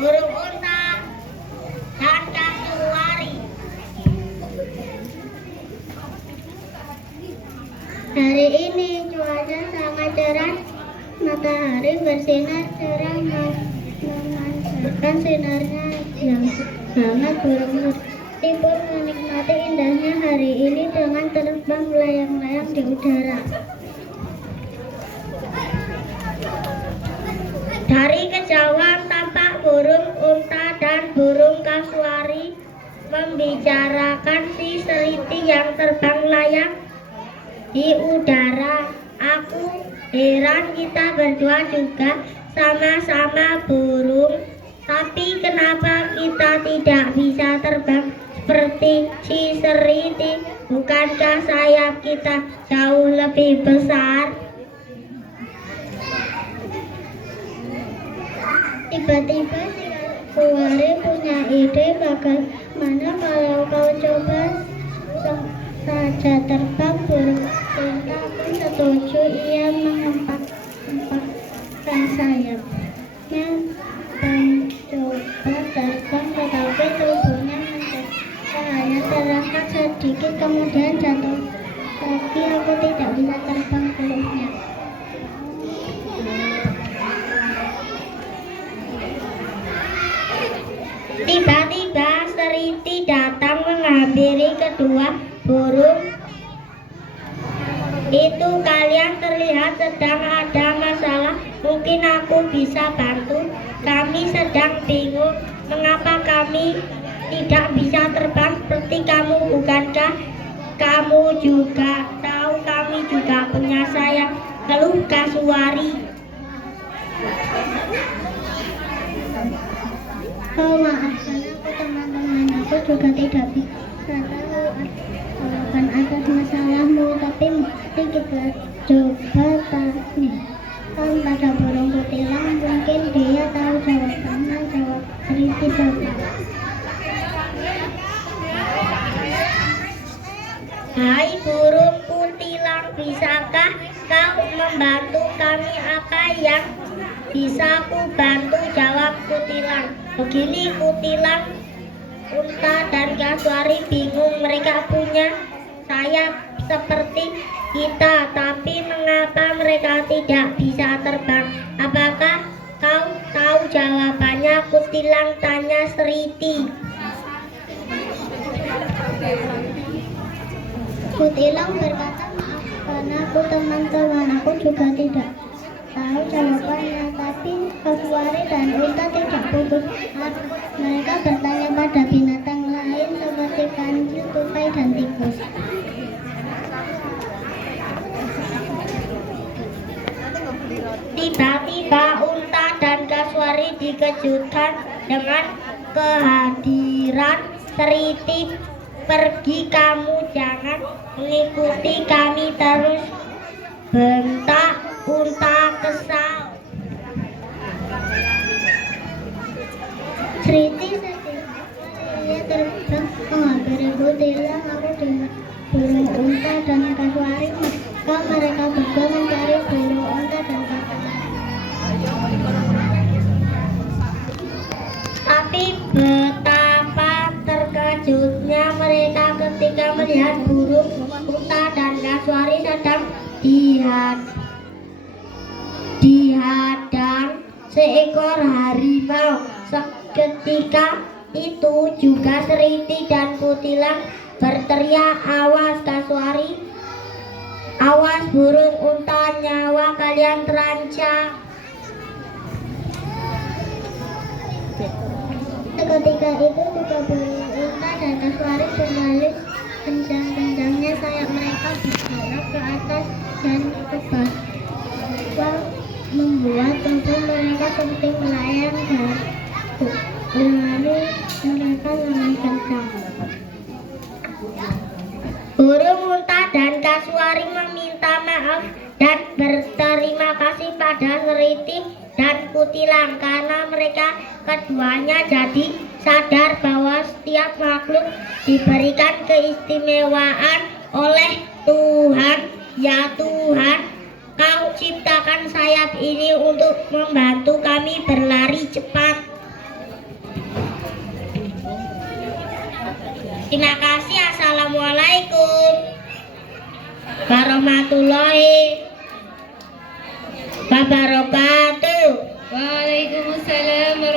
burung unta, dan kasuari. Hari ini cuaca sangat cerah, matahari bersinar cerah memancarkan sinarnya yang hangat. Burung merpati pun menikmati indahnya hari ini dengan terbang melayang-layang di udara. Dari kejauhan tampak burung unta dan burung kasuari membicarakan si seriti yang terbang layang di udara. Aku heran, kita berdua juga sama-sama burung, tapi kenapa kita tidak bisa terbang seperti si seriti? Bukankah sayap kita jauh lebih besar? Tiba-tiba si kasuari punya ide, bagaimana kalau kau coba saja terbang? Burung unta pun setuju. Ia mengempaskan sayapnya dan coba terbang, tetapi tubuhnya hanya terangkat sedikit kemudian jatuh lagi. Aku tidak bisa terbang, keluhnya. Tiba-tiba seriti datang menghampiri kedua burung itu. Kalian terlihat sedang ada masalah, mungkin aku bisa bantu. Kami sedang bingung mengapa kami tidak bisa terbang seperti kamu. Bukankah kamu juga tahu kami juga punya sayap, keluh kasuari. Oh, maafkan aku teman-teman, aku juga tidak bisa tahu jawaban atas masalahmu, tapi mari kita coba tanyakan pada burung kutilang, mungkin dia tahu jawabannya. Jawab seriti saja. Hai burung kutilang, bisakah kau membantu kami? Apa yang bisa ku bantu? Jawab kutilang. Begini, kutilang, unta dan kasuari bingung. Mereka punya sayap seperti kita, tapi mengapa mereka tidak bisa terbang? Apakah kau tahu jawabannya? Kutilang tanya seriti. Kutilang berkata, maafkan aku teman-teman, aku juga tidak tahu jawabannya. Tapi kasuari dan unta tidak putus asa. Mereka bertanya pada binatang lain seperti kancil, tupai, dan tikus. Tiba-tiba unta dan kasuari dikejutkan dengan kehadiran seriti. Pergi kamu, jangan mengikuti kami terus, bentak unta kesal. Seriti sedih, ia terbang menghampiri kutilang. Aku dengan burung unta dan kasuari, maka mereka berdua mencari burung unta dan kasuari. Tapi betapa terkejutnya mereka ketika melihat burung unta dan kasuari sedang dihadang seekor harimau. Seketika itu juga seriti dan kutilang berteriak, awas kasuari, awas burung unta, nyawa kalian terancam. Seketika itu juga burung unta dan kasuari kembali kencang-kencangnya sayap mereka bergerak ke atas dan ke bawah, membuat tubuh mereka seperti melayang. Lalu mereka sangat kencang. Burung unta dan kasuari meminta maaf dan berterima kasih pada seriti dan kutilang karena mereka keduanya jadi sadar bahwa setiap makhluk diberikan keistimewaan oleh Tuhan. Ya Tuhan, Kau ciptakan sayap ini untuk membantu kami berlari cepat. Terima kasih. Assalamualaikum warahmatullahi wabarakatuh. Waalaikumsalam warahmatullahi